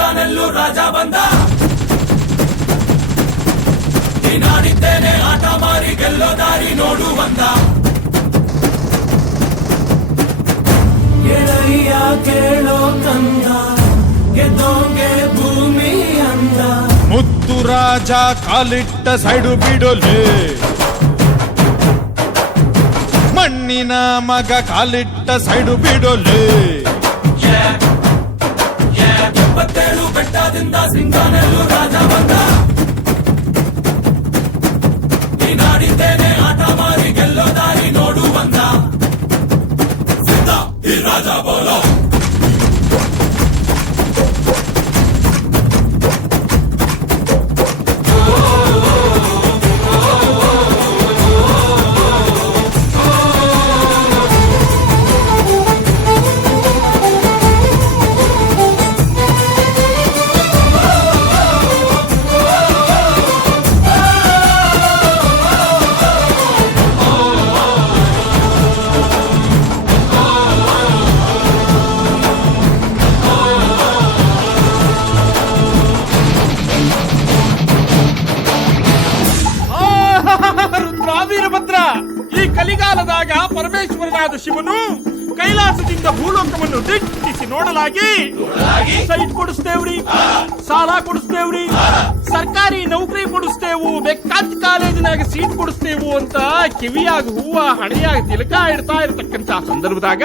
ಸಿಂಗಾನೆಲ್ಲೂ ರಾಜ ಬಂದ. ನೀನಾಡಿದ್ದೇನೆ ಆಟ ಮಾರಿ ಗೆಲ್ಲೋ ದಾರಿ ನೋಡು ಬಂದ. ಗೆಳೆಯ ಕೇಳೋ ಕಂದ ಗೆದ್ದೋಂಗೆ ಭೂಮಿ ಅಂದ. ಮುತ್ತು ರಾಜ ಕಾಲಿಟ್ಟ ಸೈಡು ಬಿಡೋಲೆ, ಮಣ್ಣಿನ ಮಗ ಕಾಲಿಟ್ಟ ಸೈಡು ಬಿಡೋಲೆ. 77 ಬೆಟ್ಟದಿಂದ ಸಿಂಗಾನೆಲ್ಲೂ ರಾಜ ಬಂದ. ನೀನಾಡಿದ್ದೇನೆ ಆಟ ಮಾರಿ ಗೆಲ್ಲೋ ದಾರಿ ನೋಡು ಬಂದ. ಸಿದ್ಧ ಈ ರಾಜ ಬೋಲೋ. ವೀರಭದ್ರ, ಈ ಕಲಿಗಾಲದಾಗ ಪರಮೇಶ್ವರನಾದ ಶಿವನು ಕೈಲಾಸದಿಂದ ಭೂಲೋಕವನ್ನು ದಿಟ್ಟಿಸಿ ನೋಡಲಾಗಿ ಸೈಟ್ ಕೊಡಿಸ್ತೇವ್ರಿ, ಸಾಲ ಕೊಡಿಸ್ತೇವ್ರಿ, ಸರ್ಕಾರಿ ನೌಕರಿ ಕೊಡಿಸ್ತೇವು, ಬೇಕಾದ ಕಾಲೇಜಿನಾಗ ಸೀಟ್ ಕೊಡಿಸ್ತೇವು ಅಂತ ಕಿವಿಯಾಗ ಹೂವ ಹಣೆಯಾಗ ತಿಲಕ ಇಡ್ತಾ ಇರತಕ್ಕಂತ ಸಂದರ್ಭದಾಗ